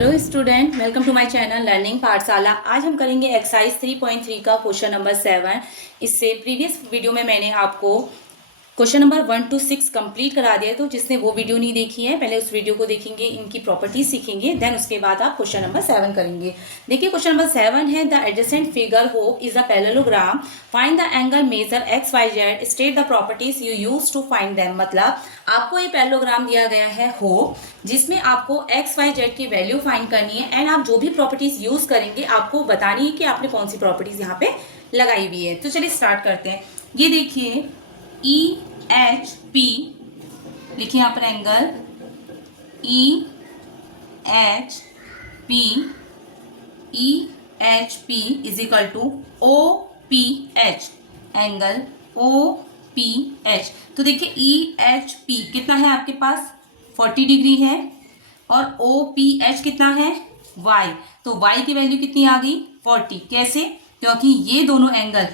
Hello student, welcome to my channel learning Pathshala. आज हम करेंगे एक्सरसाइज 3.3 का क्वेश्चन नंबर 7। इससे प्रीवियस वीडियो में मैंने आपको क्वेश्चन नंबर 1 to 6 कंप्लीट करा दिया है, तो जिसने वो वीडियो नहीं देखी है पहले उस वीडियो को देखेंगे, इनकी प्रॉपर्टीज सीखेंगे, देन उसके बाद आप क्वेश्चन नंबर 7 करेंगे। देखिए क्वेश्चन नंबर 7 है द एडजेसेंट फिगर हो is a parallelogram, find the angle measure X Y Z, state the properties you use to find them. मतलब आपको ये पैरेललोग्राम दिया गया है हो, जिसमें आपको एक्स वाई जेड की वैल्यू फाइंड करनी है एंड आप जो भी प्रॉपर्टीज यूज करेंगे आपको बतानी है कि आपने कौन सी प्रॉपर्टीज यहाँ पे लगाई हुई है। तो चलिए स्टार्ट करते हैं। ये देखिए ई एच पी लिखिए यहाँ पर angle E H P is equal to O P H, angle O P H. तो देखिए ई एच पी कितना है आपके पास 40 डिग्री है और ओ पी एच कितना है y, तो y की वैल्यू कितनी आ गई 40। कैसे? क्योंकि ये दोनों एंगल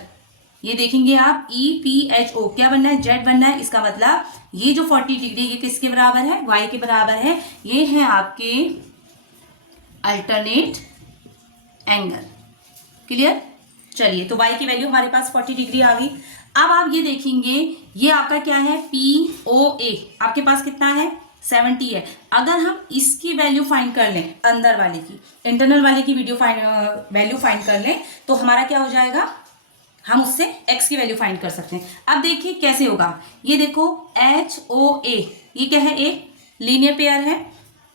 ये देखेंगे आप ई पी एच ओ क्या बनना है जेड बनना है, इसका मतलब ये जो 40 डिग्री ये किसके बराबर है y के बराबर है, ये है आपके अल्टरनेट एंगल। क्लियर? चलिए तो y की वैल्यू हमारे पास 40 डिग्री आ गई। अब आप ये देखेंगे ये आपका क्या है पी ओ ए, आपके पास कितना है 70 है। अगर हम इसकी वैल्यू फाइंड कर लें, अंदर वाले की इंटरनल वाले की वैल्यू फाइंड कर लें तो हमारा क्या हो जाएगा, हम उससे x की वैल्यू फाइंड कर सकते हैं। अब देखिए कैसे होगा, ये देखो एच ओ ए ये क्या है ए लीनियर पेयर है,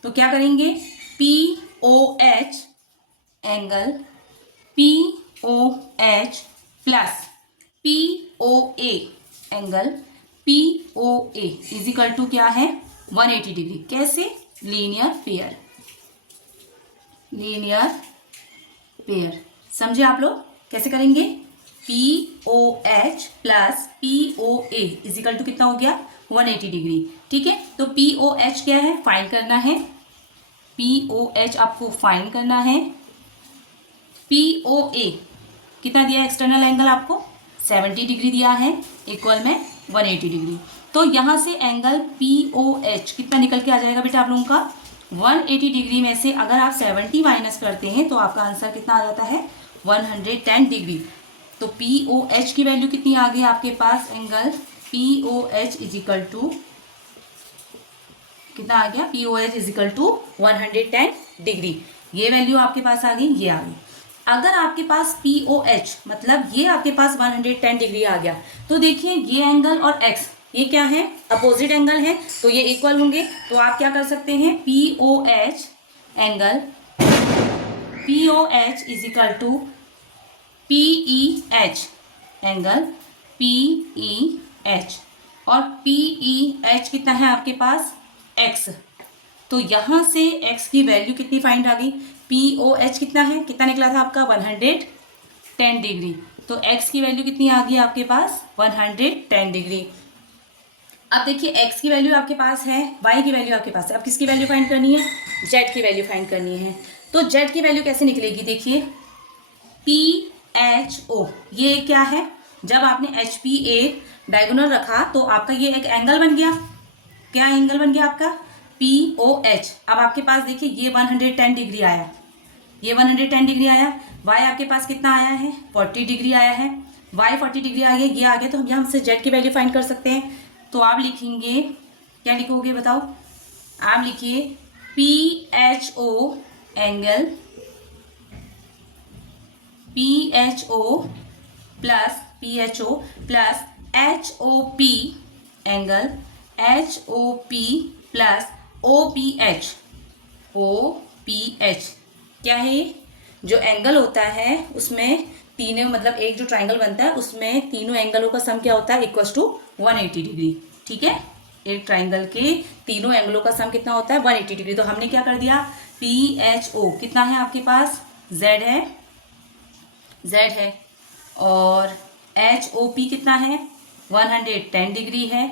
तो क्या करेंगे P O H angle P O H plus P O A angle P O A is equal to क्या है 180 डिग्री। कैसे? Linear pair, linear pair. समझे आप लोग कैसे करेंगे? P O H plus P O A is equal to कितना हो गया 180 डिग्री। ठीक है, तो पी ओ एच क्या है फाइंड करना है, पी ओ एच आपको फाइंड करना है। पी ओ ए कितना दिया एक्सटर्नल एंगल आपको 70 डिग्री दिया है, इक्वल में 180 डिग्री। तो यहाँ से एंगल पी ओ एच कितना निकल के आ जाएगा बेटा आप लोगों का 180 डिग्री में से अगर आप 70 माइनस करते हैं तो आपका आंसर कितना आ जाता है 110 डिग्री। तो पी ओ एच की वैल्यू कितनी आ गई आपके पास, angle P O H is equal to कितना आ गया, P O H is equal to 110 degree. ये वैल्यू आपके पास आ गई, ये आ गई। अगर आपके पास पी ओ एच मतलब ये आपके पास 110 डिग्री आ गया, तो देखिए ये एंगल और एक्स ये क्या है अपोजिट एंगल है, तो ये इक्वल होंगे। तो आप क्या कर सकते हैं P O H angle P O H is equal to P E H angle P E H, और पी ई एच कितना है आपके पास x, तो यहाँ से x की वैल्यू कितनी फाइंड आ गई, पी ओ एच कितना है कितना निकला था आपका 110 डिग्री, तो x की वैल्यू कितनी आ गई आपके पास 110 डिग्री। अब देखिए x की वैल्यू आपके पास है, y की वैल्यू आपके पास है, अब किसकी वैल्यू फाइंड करनी है z की वैल्यू फाइंड करनी है। तो z की वैल्यू कैसे निकलेगी, देखिए पी एच ओ ये क्या है, जब आपने एच पी ए डायगोनल रखा तो आपका ये एक एंगल बन गया, क्या एंगल बन गया आपका पी ओ एच। अब आपके पास देखिए ये 110 डिग्री आया, ये 110 डिग्री आया, y आपके पास कितना आया है 40 डिग्री आया है, y 40 डिग्री आ गया, ये आ गया, तो हम यहाँ से z की वैल्यू फाइंड कर सकते हैं। तो आप लिखेंगे क्या लिखोगे बताओ, आप लिखिए P H O angle P H O plus H O P angle H O P plus O P H क्या है, जो एंगल होता है उसमें तीनों मतलब एक जो ट्राइंगल बनता है उसमें तीनों एंगलों का सम क्या होता है इक्वल्स टू 180 डिग्री। ठीक है, एक ट्राइंगल के तीनों एंगलों का सम कितना होता है 180 डिग्री। तो हमने क्या कर दिया पी एच ओ कितना है आपके पास z है और एच ओ पी कितना है 110 डिग्री है,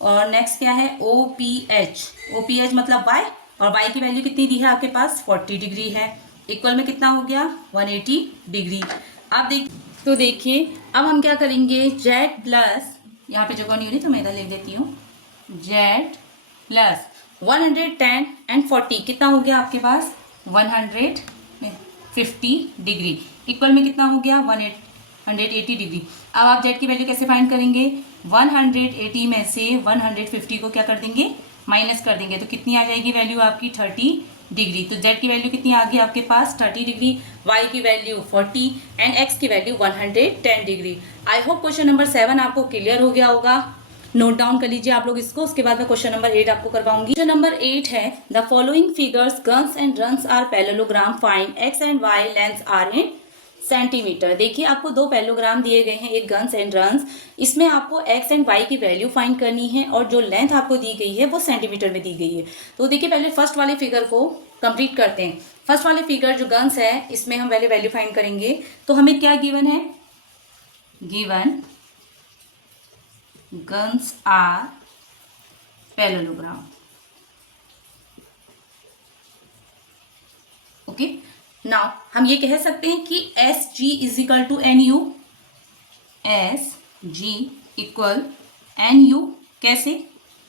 और नेक्स्ट क्या है ओ पी एच मतलब y, और y की वैल्यू कितनी दी है आपके पास 40 डिग्री है, इक्वल में कितना हो गया 180 डिग्री। अब देखिए अब हम क्या करेंगे z प्लस, यहाँ पे जगह नहीं हो रही तो मैं इधर लिख देती हूँ, z प्लस 110 एंड 40 कितना हो गया आपके पास 150 डिग्री इक्वल में कितना हो गया 180 डिग्री। अब आप जेड की वैल्यू कैसे फाइंड करेंगे, 180 में से 150 को क्या कर देंगे, माइनस कर देंगे, तो कितनी आ जाएगी वैल्यू आपकी 30 डिग्री। तो जेड की वैल्यू कितनी आ गई आपके पास 30 डिग्री, वाई की वैल्यू 40 एंड एक्स की value 110 degree. I hope question number 7 आपको क्लियर हो गया होगा। नोट डाउन कर लीजिए आप लोग इसको, उसके बाद मैं क्वेश्चन नंबर 8 आपको करवाऊंगी। क्वेश्चन नंबर 8 है the following figures GUNS and RUNS are parallelogram, find X and Y length are in centimetre. देखिए आपको दो पैरेललोग्राम दिए गए हैं, एक गन्स एंड रन्स, इसमें आपको एक्स एंड वाई की वैल्यू फाइंड करनी है और जो लेंथ आपको दी गई है वो सेंटीमीटर में दी गई है। तो देखिए पहले फर्स्ट वाले फिगर को कंप्लीट करते हैं। फर्स्ट वाले फिगर जो गन्स है इसमें हम पहले वैल्यू फाइंड करेंगे। तो हमें क्या गिवन है, given guns are parallelogram। Okay, now हम ये कह सकते हैं कि S G is equal to N U, S G equal N U, कैसे,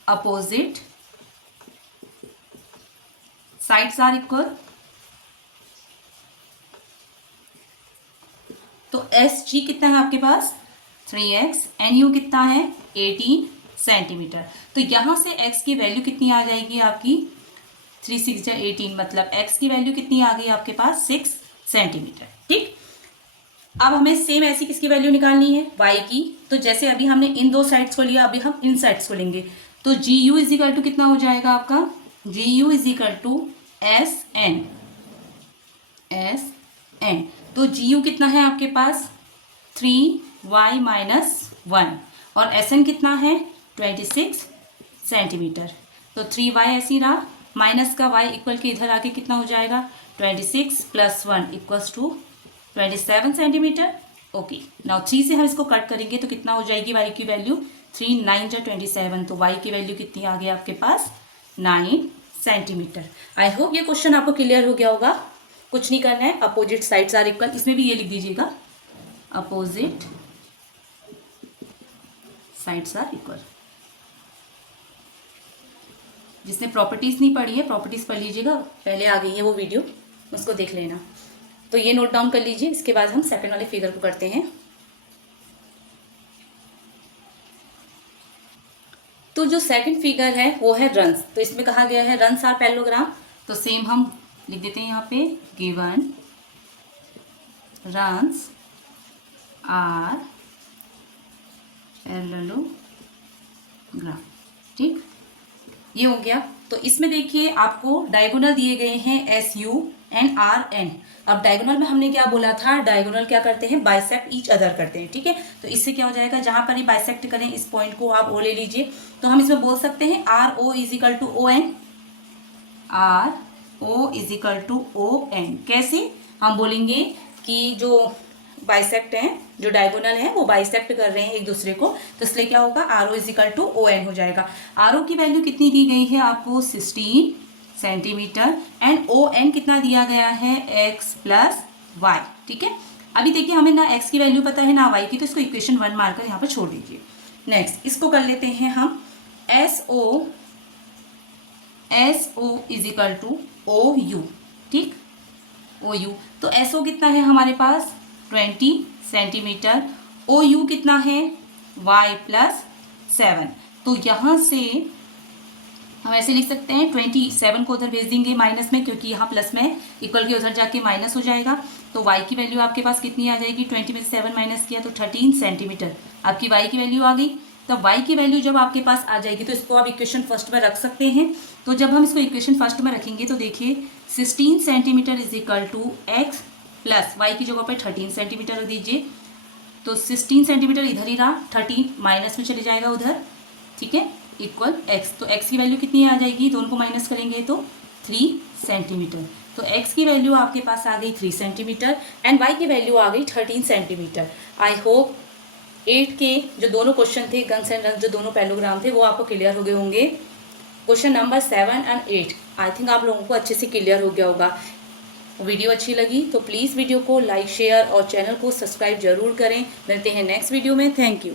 अपोजिट साइड्स आर इक्वल। तो एस जी कितना है आपके पास 3x, एन यू कितना है 18 सेंटीमीटर। तो यहाँ से x की वैल्यू कितनी आ जाएगी आपकी 3 6 18, मतलब x की वैल्यू कितनी आ गई आपके पास 6 सेंटीमीटर। ठीक, अब हमें सेम ऐसी किसकी वैल्यू निकालनी है y की। तो जैसे अभी हमने इन दो साइड्स को लिया, अभी हम इन साइड्स को लेंगे। तो G U is equal to कितना हो जाएगा आपका, G U is equal to S N, S N. तो जी यू कितना है आपके पास 3y माइनस 1 और एस एन कितना है 26 सेंटीमीटर। तो 3y ऐसी रहा, माइनस का y इक्वल के इधर आके कितना हो जाएगा 26 plus 1 equals to 27 centimetre. Okay, now 3 से हम इसको कट करेंगे तो कितना हो जाएगी y की वैल्यू 3 9 जा 27, तो y की वैल्यू कितनी आ गई आपके पास 9 सेंटीमीटर। आई होप ये क्वेश्चन आपको क्लियर हो गया होगा। कुछ नहीं करना है, अपोजिट साइड्स आर इक्वल, इसमें भी ये लिख दीजिएगा अपोजिट साइड्स आर इक्वल। जिसने प्रॉपर्टीज नहीं पढ़ी है प्रॉपर्टीज पढ़ लीजिएगा, पहले आ गई है वो वीडियो, उसको देख लेना। तो ये नोट डाउन कर लीजिए। इसके बाद हम सेकंड वाले फिगर को करते हैं। तो जो सेकंड फिगर है वो है रन्स। तो इसमें कहा गया है रन्स आर पैरेललोग्राम, तो सेम हम लिख देते हैं यहाँ पे गिवन रन्स आर पैरेललोग्राम। ठीक, ये हो गया। तो इसमें देखिए आपको डायगोनल दिए गए हैं S U and R N. अब डायगोनल में हमने क्या बोला था, डायगोनल क्या करते हैं बाइसेक्ट ईच अदर करते हैं। ठीक है, तो इससे क्या हो जाएगा, जहां पर ही बाइसेक्ट करें इस पॉइंट को आप ओ ले लीजिए। तो हम इसमें बोल सकते हैं R O is equal to O N, R O is equal to O N. कैसे हम बोलेंगे कि जो बाइसेक्ट हैं, जो डायगोनल है वो बाइसेक्ट कर रहे हैं एक दूसरे को, तो इसलिए क्या होगा R O is equal to O N हो जाएगा। आर ओ की वैल्यू कितनी दी गई है आपको 16 सेंटीमीटर एंड ओ एन कितना दिया गया है x प्लस वाई। ठीक है, अभी देखिए हमें ना x की वैल्यू पता है ना y की, तो इसको इक्वेशन 1 मारकर यहाँ पर छोड़ दीजिए। नेक्स्ट इसको कर लेते हैं हम S O is equal to O U. ठीक, ओ यू, तो एस ओ कितना है हमारे पास 20 सेंटीमीटर, ओ यू कितना है y प्लस 7। तो यहाँ से हम ऐसे लिख सकते हैं 27 को उधर भेज देंगे माइनस में, क्योंकि यहाँ प्लस में इक्वल के उधर जाके माइनस हो जाएगा। तो y की वैल्यू आपके पास कितनी आ जाएगी, 20 में से 7 माइनस किया तो 13 सेंटीमीटर आपकी y की वैल्यू आ गई। तो y की वैल्यू जब आपके पास आ जाएगी तो इसको आप इक्वेशन फर्स्ट में रख सकते हैं। तो जब हम इसको इक्वेशन फर्स्ट में रखेंगे तो देखिए 16 centimetre is equal to X plus Y की जगह पर 13 सेंटीमीटर रख दीजिए। तो 16 सेंटीमीटर इधर ही रहा, 13 माइनस में चले जाएगा उधर। ठीक है, इक्वल x। तो x की वैल्यू कितनी आ जाएगी, दोनों को माइनस करेंगे तो 3 सेंटीमीटर। तो x की वैल्यू आपके पास आ गई 3 सेंटीमीटर एंड y की वैल्यू आ गई 13 सेंटीमीटर। आई होप 8 के जो दोनों क्वेश्चन थे गन्स एंड रन्स, जो दोनों पैरेललोग्राम थे, वो आपको क्लियर हो गए होंगे। Question number 7 and 8 I think आप लोगों को अच्छे से क्लियर हो गया होगा। वीडियो अच्छी लगी तो प्लीज़ वीडियो को लाइक शेयर और चैनल को सब्सक्राइब जरूर करें। मिलते हैं नेक्स्ट वीडियो में। Thank you.